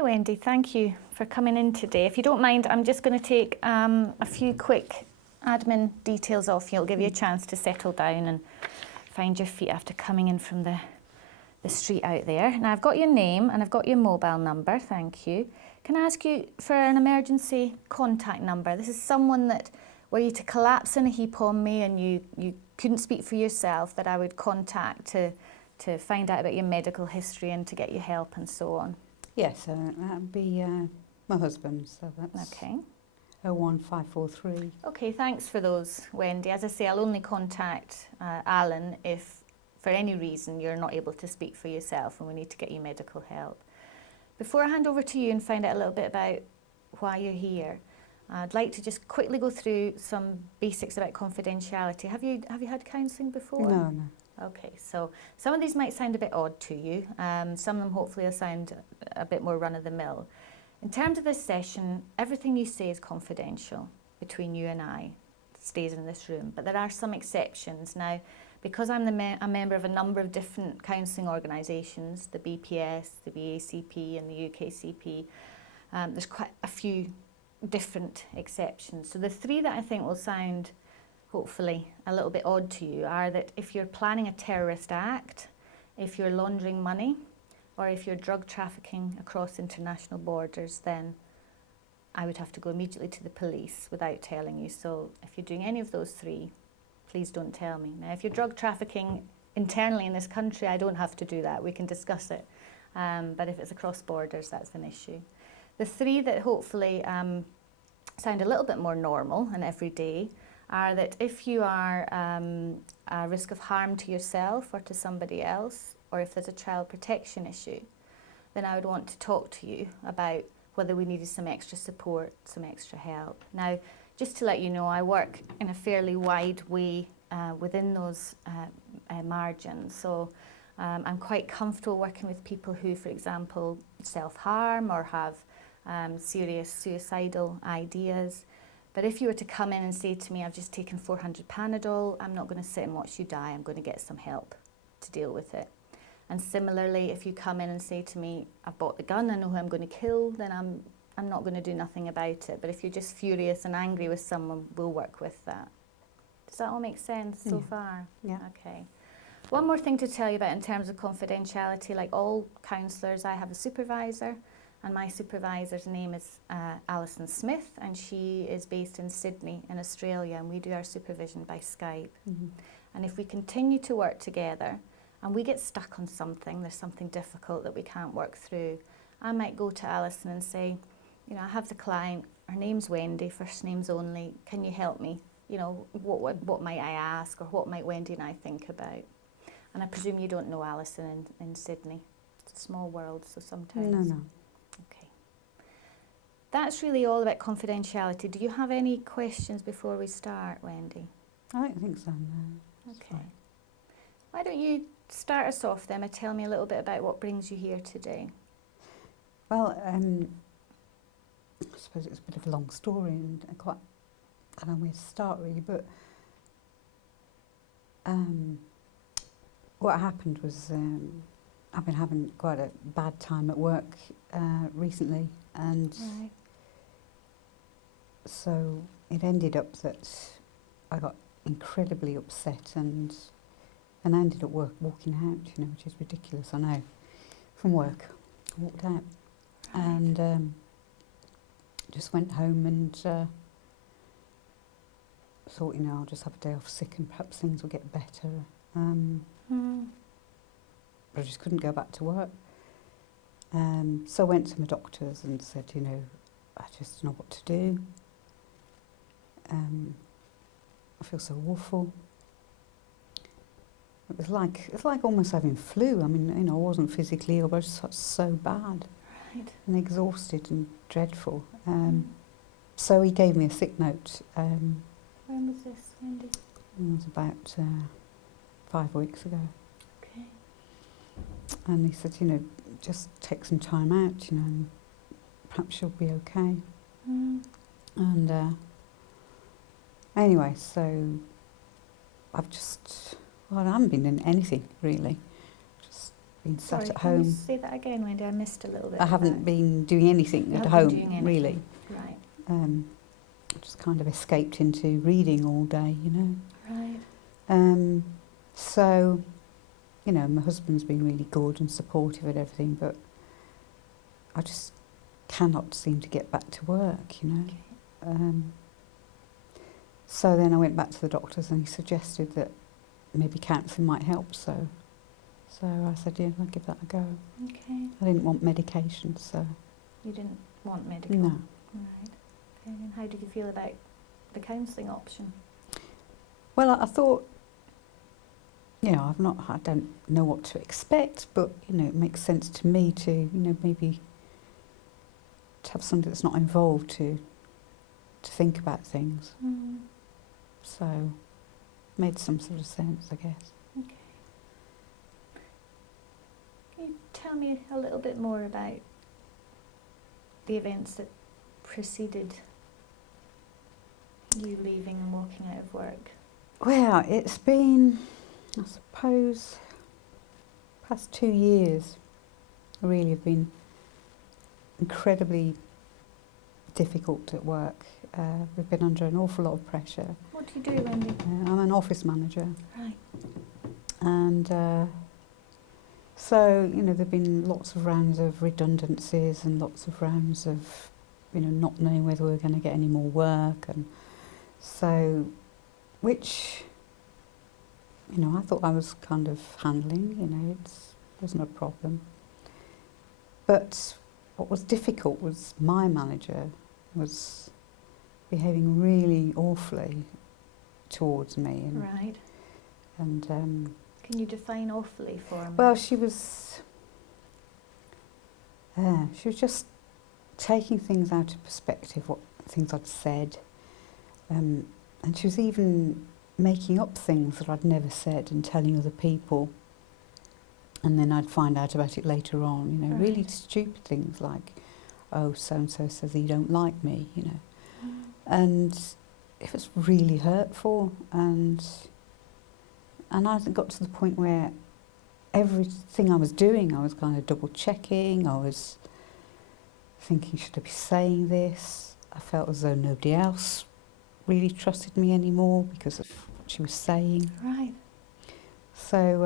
Hi Wendy, thank you for coming in today. If you don't mind, I'm just going to take a few quick admin details off you. It'll give you a chance to settle down and find your feet after coming in from the street out there. Now I've got your name and I've got your mobile number, thank you. Can I ask you for an emergency contact number? This is someone that, were you to collapse in a heap on me and you couldn't speak for yourself, that I would contact to find out about your medical history and to get you help and so on. Yes, that would be my husband, so that's Okay. 01543. Okay, thanks for those, Wendy. As I say, I'll only contact Alan if, for any reason, you're not able to speak for yourself and we need to get you medical help. Before I hand over to you and find out a little bit about why you're here, I'd like to just quickly go through some basics about confidentiality. Have you had counselling before? No. Okay, so some of these might sound a bit odd to you. Some of them hopefully will sound a bit more run-of-the-mill. In terms of this session, everything you say is confidential between you and I. It stays in this room, but there are some exceptions. Now, because I'm a member of a number of different counselling organisations, the BPS, the BACP and the UKCP, there's quite a few different exceptions. So the three that I think will sound hopefully a little bit odd to you are that if you're planning a terrorist act, if you're laundering money, or if you're drug trafficking across international borders, then I would have to go immediately to the police without telling you. So if you're doing any of those three, please don't tell me. Now, if you're drug trafficking internally in this country, I don't have to do that. We can discuss it. But if it's across borders, that's an issue. The three that hopefully sound a little bit more normal and everyday are that if you are a risk of harm to yourself or to somebody else, or if there's a child protection issue, then I would want to talk to you about whether we needed some extra support, some extra help. Now, just to let you know, I work in a fairly wide way within those margins. So I'm quite comfortable working with people who, for example, self-harm or have serious suicidal ideas. But if you were to come in and say to me, I've just taken 400 Panadol, I'm not going to sit and watch you die, I'm going to get some help to deal with it. And similarly, if you come in and say to me, I've bought the gun, I know who I'm going to kill, then I'm not going to do nothing about it. But if you're just furious and angry with someone, we'll work with that. Does that all make sense so far? Yeah. Okay. One more thing to tell you about in terms of confidentiality, like all counsellors, I have a supervisor. And my supervisor's name is Alison Smith, and she is based in Sydney in Australia, and we do our supervision by Skype. Mm-hmm. And if we continue to work together and we get stuck on something, there's something difficult that we can't work through, I might go to Alison and say, you know, I have the client, her name's Wendy, first names only, can you help me? You know, what might I ask, or what might Wendy and I think about? And I presume you don't know Alison in Sydney. It's a small world, so sometimes... No. Okay. That's really all about confidentiality. Do you have any questions before we start, Wendy? I don't think so, no. Okay. Fine. Why don't you start us off then and tell me a little bit about what brings you here today? Well, I suppose it's a bit of a long story and I don't know where to start really, but what happened was I've been having quite a bad time at work recently, and Right. so it ended up that I got incredibly upset and I ended up walking out, you know, which is ridiculous, I know, from work. I walked out and just went home and thought, you know, I'll just have a day off sick and perhaps things will get better. But I just couldn't go back to work. So I went to my doctors and said, you know, I just don't know what to do. I feel so awful. It's like almost having flu. I mean, you know, I wasn't physically ill, but I just felt so bad. Right. And exhausted and dreadful. So he gave me a sick note. When was this, Wendy? It was about 5 weeks ago. Okay. And he said, you know, just take some time out, you know, and perhaps you'll be okay. And anyway, so I haven't been in anything really. Just been sat Sorry, at can you home. say that again, Wendy? I missed a little bit I of haven't that. been doing anything You at haven't been home, doing anything. really. Right. I just kind of escaped into reading all day, you know. Right. So, you know, my husband's been really good and supportive and everything, but I just cannot seem to get back to work, you know. Okay. So then I went back to the doctors and he suggested that maybe counselling might help, so I said, yeah, I'll give that a go. Okay. I didn't want medication, so You didn't want medical? no. Right. Okay. And how did you feel about the counselling option? Well, I thought, you know, I don't know what to expect, but, you know, it makes sense to me to, you know, maybe to have somebody that's not involved to think about things. Mm. So, made some sort of sense, I guess. Okay. Can you tell me a little bit more about the events that preceded you leaving and walking out of work? Well, it's been, I suppose, past 2 years really have been incredibly difficult at work. We've been under an awful lot of pressure. What do you do, Wendy? I'm an office manager, Right. and so, you know, there've been lots of rounds of redundancies and lots of rounds of, you know, not knowing whether we're going to get any more work, and so, which, you know, I thought I was kind of handling, you know, it wasn't a problem. But what was difficult was my manager was behaving really awfully towards me, and Right. and Can you define awfully for me? well, she was just taking things out of perspective, what things I'd said, and she was even making up things that I'd never said and telling other people, and then I'd find out about it later on, you know, really Right. stupid things like, oh, so-and-so says you don't like me, you know. Mm. And it was really hurtful, and I got to the point where everything I was doing, I was kind of double checking. I was thinking, should I be saying this? I felt as though nobody else really trusted me anymore because of what she was saying. Right. So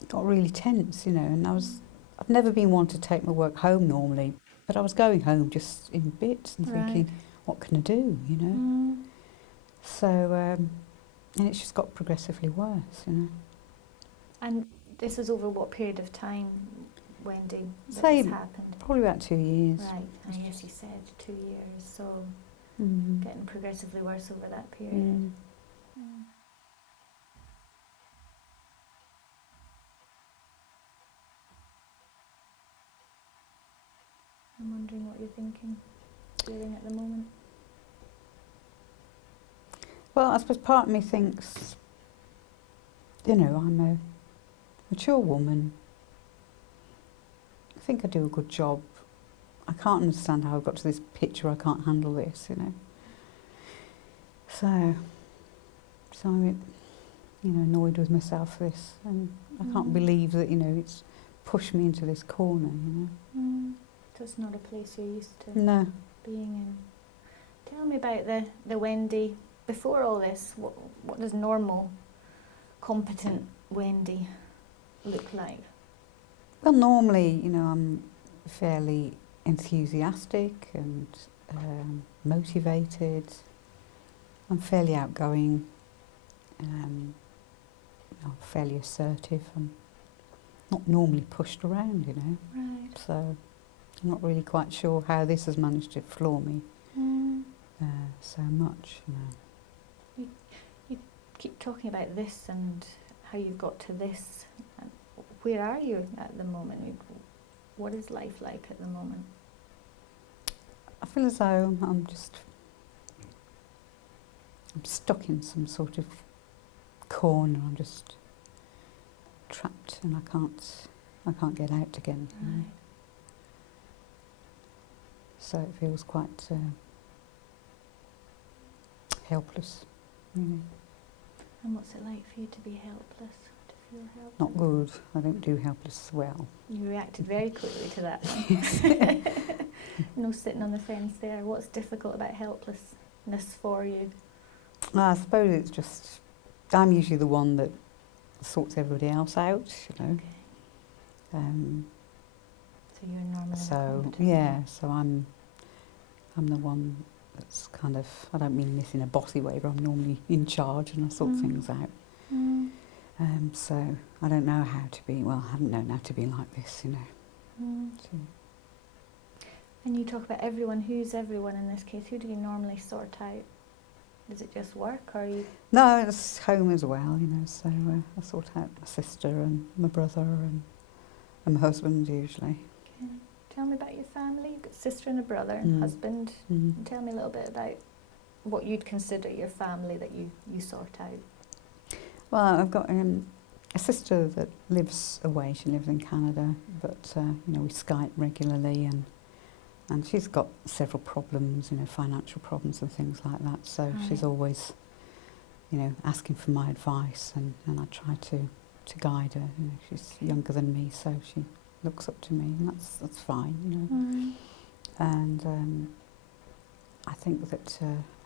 it got really tense, you know, and I've never been one to take my work home normally, but I was going home just in bits and thinking, Right. what can I do, you know? Mm. So, and it's just got progressively worse, you know. And this is over what period of time, Wendy, that Say this happened? probably about 2 years. Right. And yes, you said 2 years, so Mm. getting progressively worse over that period. Mm. Mm. I'm wondering what you're feeling at the moment. Well, I suppose part of me thinks, you know, I'm a mature woman. I think I do a good job. I can't understand how I got to this picture. I can't handle this, you know. So I'm a bit, you know, annoyed with myself for this, and I can't believe that, you know, it's pushed me into this corner, you know. Mm. So it's not a place you're used to No. being in. Tell me about the Wendy before all this. What does normal, competent Wendy look like? Well, normally, you know, I'm fairly enthusiastic and motivated. I'm fairly outgoing, you know, fairly assertive. I'm not normally pushed around, you know. Right. So I'm not really quite sure how this has managed to floor me Mm. so much, you know. Keep talking about this and how you've got to this. Where are you at the moment? What is life like at the moment? I feel as though I'm stuck in some sort of corner. I'm just trapped, and I can't get out again. You know? Right. So it feels quite helpless, really. And what's it like for you to be helpless? To Feel helpless. not good. I don't do helpless well. You reacted very quickly to that. No sitting on the fence there. What's difficult about helplessness for you? I suppose it's just, I'm usually the one that sorts everybody else out, you know. Okay. So you're normally So competent. yeah, so I'm the one that's kind of, I don't mean this in a bossy way, but I'm normally in charge and I sort things out. Mm. So I don't know how to be, well, I haven't known how to be like this, you know. Mm. So, And you talk about everyone. Who's everyone in this case? Who do you normally sort out? Is it just work, or are you? no, it's home as well, you know, so I sort out my sister and my brother and my husband usually. Okay. Tell me about your family. You've got a sister and a brother and husband. Mm. And tell me a little bit about what you'd consider your family that you sort out. Well, I've got a sister that lives away. She lives in Canada, but you know, we Skype regularly, and she's got several problems, you know, financial problems and things like that. So Right. she's always, you know, asking for my advice, and I try to guide her. You know, she's younger than me, so she looks up to me, and that's fine, you know. Mm. And I think that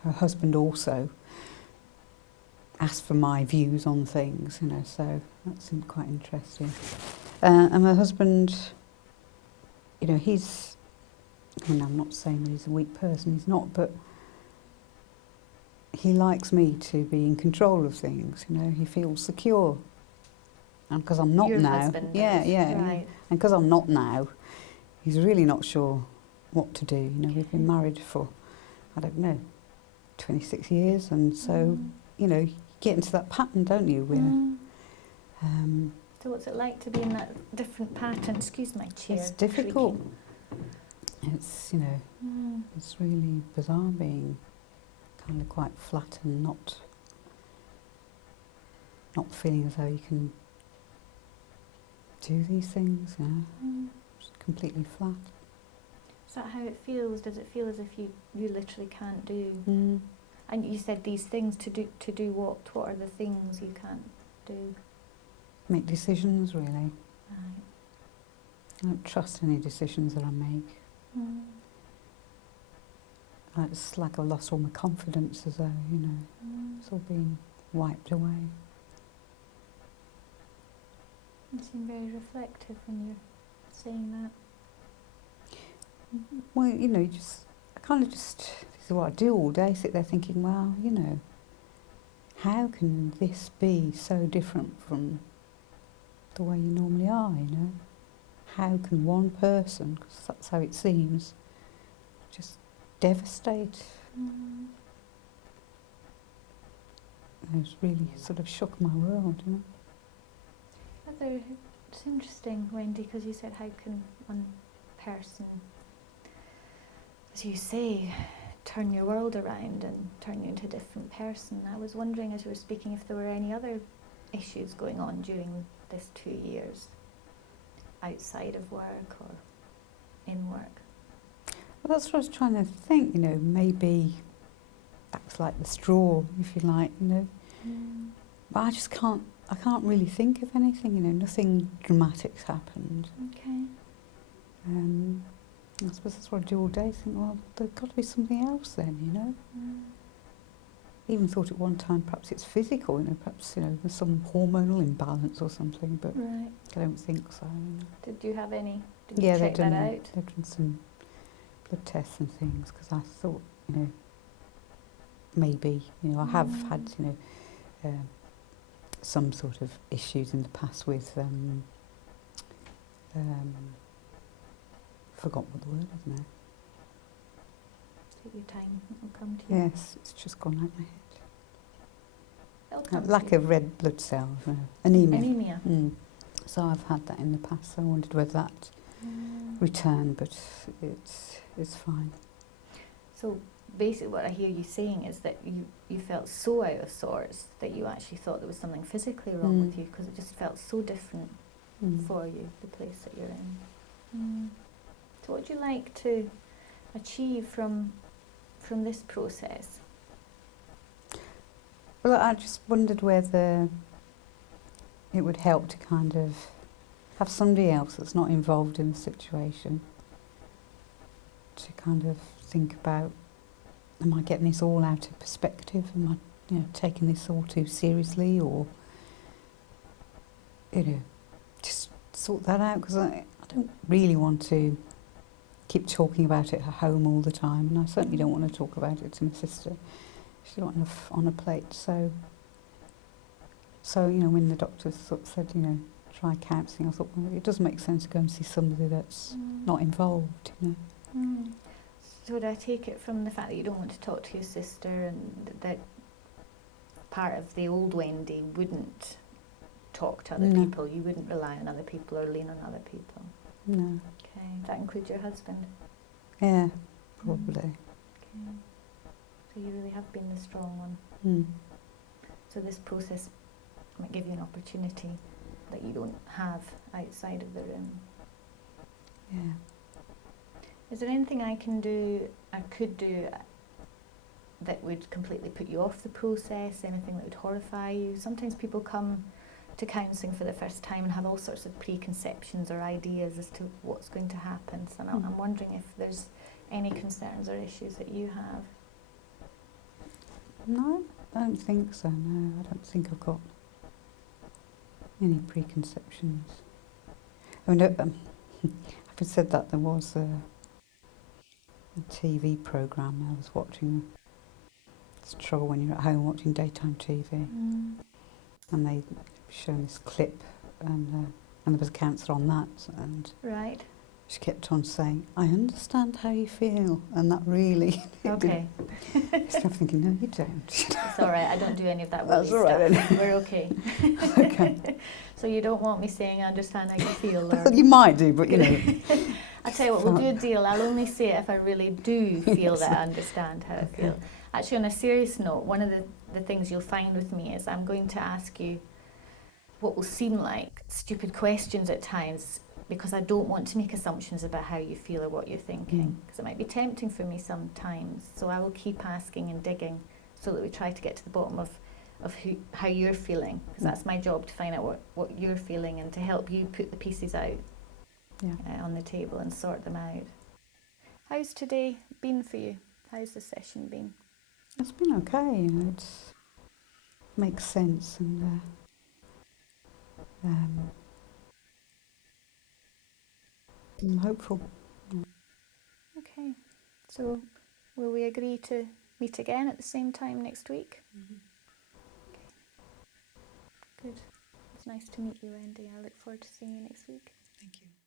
her husband also asked for my views on things, you know, so that's quite interesting. And my husband, you know, he's, I mean, I'm not saying that he's a weak person, he's not, but he likes me to be in control of things, you know, he feels secure. And because I'm not Your now, husband yeah, does, yeah, right. and because I'm not now, he's really not sure what to do. You know, we've been married for, I don't know, 26 years, and so, you know, you get into that pattern, don't you? Where, So what's it like to be in that different pattern? Excuse my chair. it's difficult. creaking. It's, you know, it's really bizarre being kind of quite flat and not feeling as though you can do these things, you know, just completely flat. Is that how it feels? Does it feel as if you literally can't do? And you said these things to do what? What are the things you can't do? Make decisions, really. Right. I don't trust any decisions that I make. Mm. It's like I've lost all my confidence, as though, you know, it's all been wiped away. You seem very reflective when you're saying that. Well, you know, I kind of just, this is what I do all day, sit there thinking, well, you know, how can this be so different from the way you normally are, you know? How can one person, because that's how it seems, just devastate? It's really sort of shook my world, you know? It's interesting, Wendy, because you said how can one person, as you say, turn your world around and turn you into a different person. I was wondering as you were speaking if there were any other issues going on during this 2 years, outside of work or in work. Well, that's what I was trying to think, you know, maybe that's like the straw, if you like, you know. But I just can't really think of anything, you know, nothing dramatic's happened. Okay. I suppose that's what I do all day, think, well, there's got to be something else then, you know. Even thought at one time perhaps it's physical, you know, perhaps, you know, there's some hormonal imbalance or something, but Right. I don't think so. You know. Did you have any? Did Yeah, you check that out? they've done some blood tests and things, because I thought, you know, maybe, you know, I have had, you know, some sort of issues in the past with, forgot what the word is now. Take your time, it'll come to you. Yes, it's just gone out my head. It'll come Lack to of red blood cells, anemia. Anemia. So I've had that in the past, so I wondered whether that returned, but it's fine. So basically what I hear you saying is that you felt so out of sorts that you actually thought there was something physically wrong with you, because it just felt so different for you, the place that you're in. So what would you like to achieve from this process? Well, I just wondered whether it would help to kind of have somebody else that's not involved in the situation to kind of think about, am I getting this all out of perspective? Am I, taking this all too seriously, or, just sort that out, because I don't really want to keep talking about it at home all the time, and I certainly don't want to talk about it to my sister. She's not enough on her plate, so when the doctor sort of said, try counselling, I thought, well, it does make sense to go and see somebody that's not involved, So would I take it from the fact that you don't want to talk to your sister, and that part of the old Wendy wouldn't talk to other people? You wouldn't rely on other people or lean on other people? No. Okay. That includes your husband? Yeah, probably. Okay. So you really have been the strong one. So this process might give you an opportunity that you don't have outside of the room. Yeah. Is there anything I could do that would completely put you off the process? Anything that would horrify you? Sometimes people come to counselling for the first time and have all sorts of preconceptions or ideas as to what's going to happen. So I'm wondering if there's any concerns or issues that you have. No, I don't think so, no. I don't think I've got any preconceptions. I mean, having said that, there was a TV programme I was watching. It's trouble when you're at home watching daytime TV. And they shown this clip, and there was a counsellor on that, and Right. she kept on saying, I understand how you feel, and that really... Okay. I'm thinking, no, you don't. It's all right, I don't do any of that That's woolly all right stuff. then. We're okay. Okay. So you don't want me saying I understand how you feel? Or You might do, but I'll tell you what, we'll do a deal. I'll only say it if I really do feel that I understand how I feel. Actually, on a serious note, one of the things you'll find with me is I'm going to ask you what will seem like stupid questions at times, because I don't want to make assumptions about how you feel or what you're thinking, because it might be tempting for me sometimes. So I will keep asking and digging so that we try to get to the bottom of how you're feeling, because that's my job, to find out what you're feeling and to help you put the pieces out on the table and sort them out. How's today been for you? How's the session been? It's been okay, it makes sense, and I'm hopeful. Okay, so will we agree to meet again at the same time next week? Okay. Good. It's nice to meet you, Wendy. I look forward to seeing you next week. Thank you.